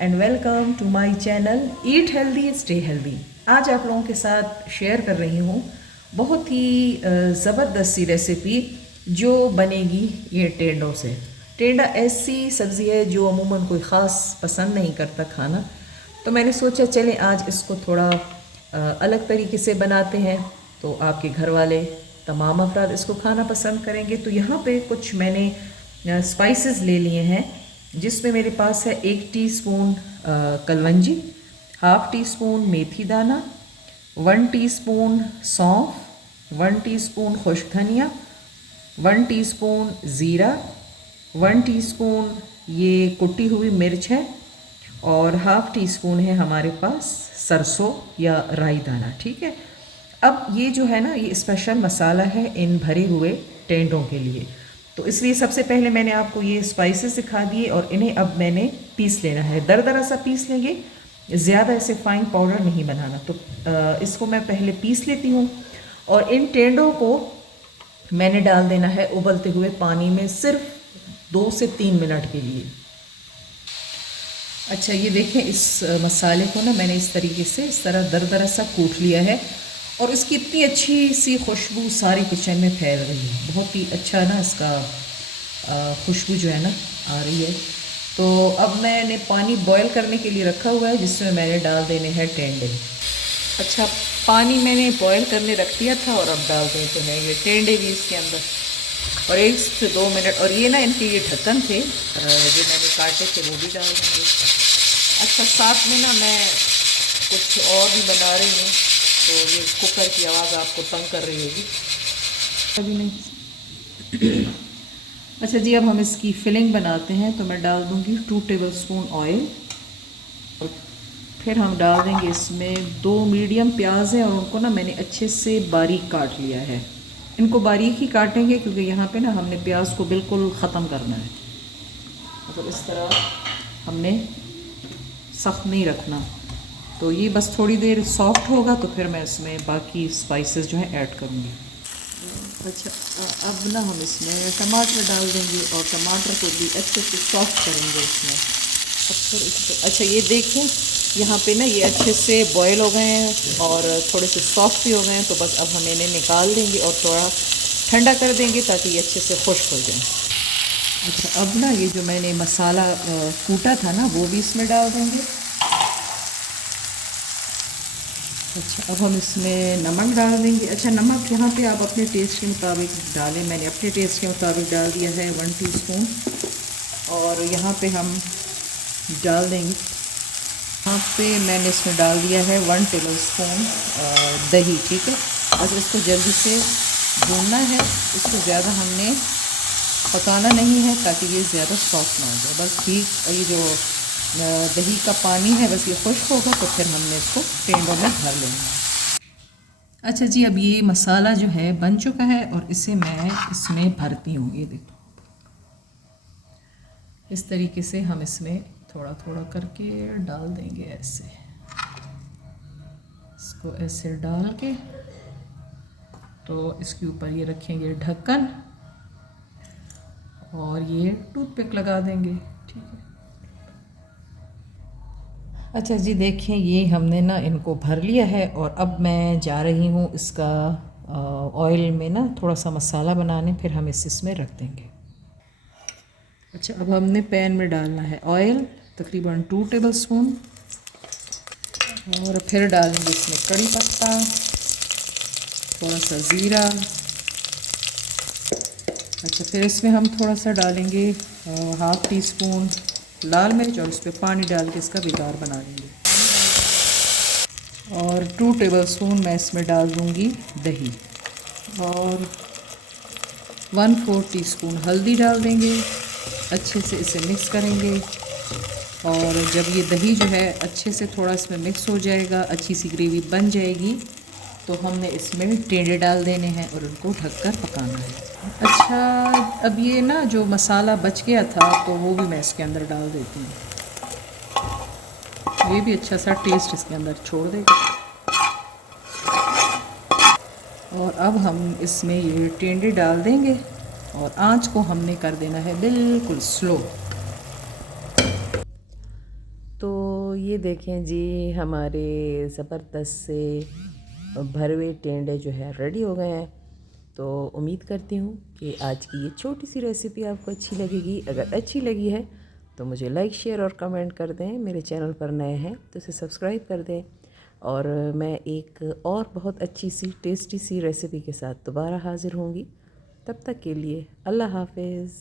And welcome to my channel eat healthy stay healthy. आज आप लोगों के साथ शेयर कर रही हूँ बहुत ही ज़बरदस्त सी रेसिपी जो बनेगी ये टेंडों से। टेंडा ऐसी सब्ज़ी है जो अमूमन कोई ख़ास पसंद नहीं करता खाना, तो मैंने सोचा चलें आज इसको थोड़ा अलग तरीके से बनाते हैं तो आपके घर वाले तमाम अफराद इसको खाना पसंद करेंगे। तो यहाँ पे कुछ मैंने स्पाइसेस ले लिए हैं, जिसमें मेरे पास है 1 टीस्पून कलवंजी, हाफ़ टी स्पून मेथी दाना, 1 टीस्पून सौंफ, 1 टीस्पून खुश्क धनिया, 1 टीस्पून ज़ीरा, 1 टीस्पून ये कुटी हुई मिर्च है और हाफ़ टी स्पून है हमारे पास सरसों या राई दाना। ठीक है, अब ये जो है ना ये स्पेशल मसाला है इन भरे हुए टेंडों के लिए। तो इसलिए सबसे पहले मैंने आपको ये स्पाइसेस सिखा दिए और इन्हें अब मैंने पीस लेना है। दरदरा सा पीस लेंगे, ज़्यादा ऐसे फाइन पाउडर नहीं बनाना। तो इसको मैं पहले पीस लेती हूँ और इन टेंडों को मैंने डाल देना है उबलते हुए पानी में सिर्फ 2 से 3 मिनट के लिए। अच्छा, ये देखें इस मसाले को ना मैंने इस तरीके से इस तरह दरदरा सा कूट लिया है और इसकी इतनी अच्छी सी खुशबू सारी किचन में फैल रही है। बहुत ही अच्छा ना इसका खुशबू जो है ना आ रही है। तो अब मैंने पानी बॉयल करने के लिए रखा हुआ है, जिसमें मैंने डाल देने हैं टेंडे। अच्छा, पानी मैंने बॉयल करने रख दिया था और अब डाल देते हैं ये टेंडे भी इसके अंदर और 1 से 2 मिनट। और ये ना इनके ये ढक्कन थे जो मैंने काटे थे, वो भी डाल देंगे। अच्छा, साथ में ना मैं कुछ और भी बना रही हूँ, तो ये कुकर की आवाज़ आपको तंग कर रही होगी अभी नहीं। अच्छा जी, अब हम इसकी फिलिंग बनाते हैं। तो मैं डाल दूँगी 2 टेबलस्पून ऑयल और फिर हम डाल देंगे इसमें 2 मीडियम प्याज हैं और उनको ना मैंने अच्छे से बारीक काट लिया है। इनको बारीक ही काटेंगे क्योंकि यहाँ पे ना हमने प्याज को बिल्कुल ख़त्म करना है, मतलब इस तरह हमने सख्त नहीं रखना। तो ये बस थोड़ी देर सॉफ्ट होगा तो फिर मैं इसमें बाकी स्पाइसेस जो है ऐड करूँगी। अच्छा, अब ना हम इसमें टमाटर डाल देंगे और टमाटर को भी अच्छे से सॉफ्ट करेंगे इसमें। अच्छा, ये देखें यहाँ पे ना ये अच्छे से बॉयल हो गए हैं और थोड़े से सॉफ्ट भी हो गए हैं। तो बस अब हम इन्हें निकाल देंगे और थोड़ा ठंडा कर देंगे ताकि ये अच्छे से खुश्क हो जाए। अच्छा, अब ना ये जो मैंने मसाला कूटा था ना वो भी इसमें डाल देंगे। अच्छा, अब हम इसमें नमक डाल देंगे। अच्छा, नमक यहाँ पे आप अपने टेस्ट के मुताबिक डालें। मैंने अपने टेस्ट के मुताबिक डाल दिया है 1 टीस्पून। और यहाँ पे हम डाल देंगे, यहाँ पे मैंने इसमें डाल दिया है 1 टेबलस्पून दही। ठीक है, बस इसको जल्दी से भूनना है, इसको ज़्यादा हमने पकाना नहीं है ताकि ये ज़्यादा सॉफ्ट ना हो जाए। बस ठीक ये जो दही का पानी है बस ये खुश्क होगा तो फिर हमने इसको टेंडों में भर लेंगे। अच्छा जी, अब ये मसाला जो है बन चुका है और इसे मैं इसमें भरती हूँ। ये देखो इस तरीके से हम इसमें थोड़ा थोड़ा करके डाल देंगे। ऐसे इसको ऐसे डाल के तो इसके ऊपर ये रखेंगे ढक्कन और ये टूथपिक लगा देंगे। ठीक है। अच्छा जी, देखें ये हमने ना इनको भर लिया है और अब मैं जा रही हूँ इसका ऑयल में ना थोड़ा सा मसाला बनाने, फिर हम इसमें रख देंगे। अच्छा, अब हमने पैन में डालना है ऑयल तकरीबन 2 टेबलस्पून और फिर डालेंगे इसमें कड़ी पत्ता, थोड़ा सा ज़ीरा। अच्छा, फिर इसमें हम थोड़ा सा डालेंगे हाफ़ टी स्पून लाल मिर्च और उस पर पानी डाल के इसका बिगाड़ बना लेंगे। और 2 टेबलस्पून मैं इसमें डाल दूँगी दही और 1/4 टीस्पून हल्दी डाल देंगे। अच्छे से इसे मिक्स करेंगे और जब ये दही जो है अच्छे से थोड़ा इसमें मिक्स हो जाएगा, अच्छी सी ग्रेवी बन जाएगी, तो हमने इसमें टेंडे डाल देने हैं और उनको ढककर पकाना है। अच्छा, अब ये ना जो मसाला बच गया था तो वो भी मैं इसके अंदर डाल देती हूँ। ये भी अच्छा सा टेस्ट इसके अंदर छोड़ देगा। और अब हम इसमें ये टेंडे डाल देंगे और आंच को हमने कर देना है बिल्कुल स्लो। तो ये देखें जी, हमारे ज़बरदस्त से भरवे टेंडे जो है रेडी हो गए हैं। तो उम्मीद करती हूँ कि आज की ये छोटी सी रेसिपी आपको अच्छी लगेगी। अगर अच्छी लगी है तो मुझे लाइक शेयर और कमेंट कर दें। मेरे चैनल पर नए हैं तो इसे सब्सक्राइब कर दें। और मैं एक और बहुत अच्छी सी टेस्टी सी रेसिपी के साथ दोबारा हाज़िर होंगी। तब तक के लिए अल्लाह हाफ़िज़।